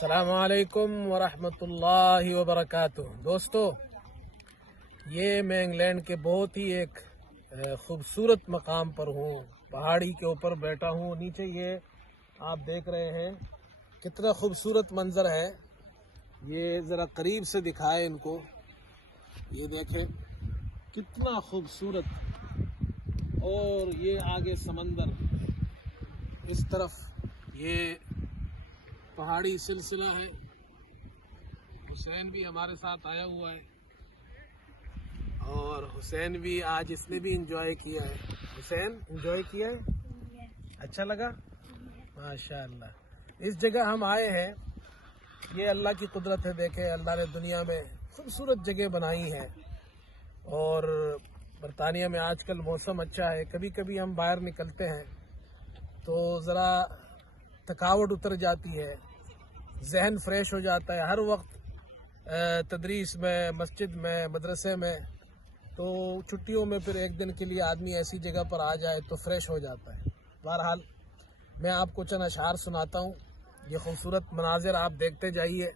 السلام علیکم ورحمۃ اللہ وبرکاتہ۔ دوستو، یہ میں انگلینڈ کے بہت ہی ایک خوبصورت مقام پر ہوں، پہاڑی کے اوپر بیٹھا ہوں۔ نیچے یہ آپ دیکھ رہے ہیں کتنا خوبصورت منظر ہے، یہ ذرا قریب سے دکھائے ان کو۔ یہ دیکھیں کتنا خوبصورت، اور یہ آگے سمندر، اس طرف یہ پہاڑی سلسلہ ہے۔ حسین بھی ہمارے ساتھ آیا ہوا ہے، اور حسین بھی آج اس نے بھی انجوائے کیا ہے۔ حسین انجوائے کیا ہے؟ اچھا لگا؟ ماشاءاللہ۔ اس جگہ ہم آئے ہیں، یہ اللہ کی قدرت ہے۔ دیکھیں اللہ نے دنیا میں خوبصورت جگہ بنائی ہے، اور برطانیہ میں آج کل موسم اچھا ہے۔ کبھی کبھی ہم باہر نکلتے ہیں تو ذرا تھکاوٹ اتر جاتی ہے، ذہن فریش ہو جاتا ہے۔ ہر وقت تدریس میں، مسجد میں، مدرسے میں، تو چھٹیوں میں پھر ایک دن کے لیے آدمی ایسی جگہ پر آ جائے تو فریش ہو جاتا ہے۔ بہرحال میں آپ کو چند اشعار سناتا ہوں، یہ خوبصورت مناظر آپ دیکھتے جائیے۔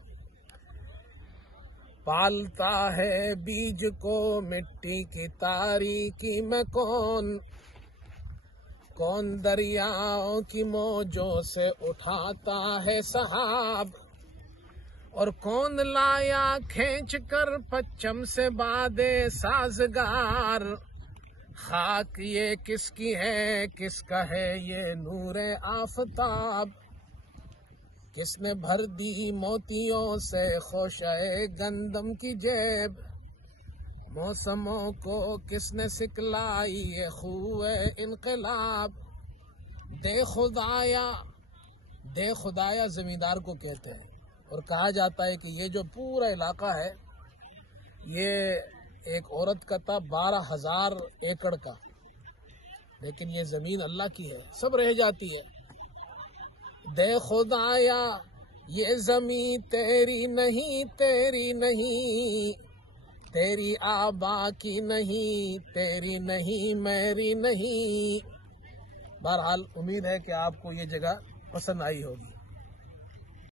پالتا ہے بیج کو مٹی کی تاریکی میں کون دریاؤں کی موجوں سے اٹھاتا ہے سحاب، اور کون لایا کھینچ کر پچھم سے بادے سازگار۔ خاک یہ کس کی ہے، کس کا ہے یہ نور آفتاب، کس نے بھر دی موتیوں سے خوشہ گندم کی جیب، موسموں کو کس نے سکلائی یہ خوہ انقلاب۔ دے خدایا زمیندار کو کہتے ہیں، اور کہا جاتا ہے کہ یہ جو پورا علاقہ ہے یہ ایک عورت کا تھا 12,000 ایکڑ کا، لیکن یہ زمین اللہ کی ہے، سب رہ جاتی ہے۔ دے خدایا یہ زمین تیری نہیں، تیری نہیں، تیری آبا کی نہیں، تیری نہیں، میری نہیں۔ بہرحال امید ہے کہ آپ کو یہ جگہ پسند آئی ہوگی۔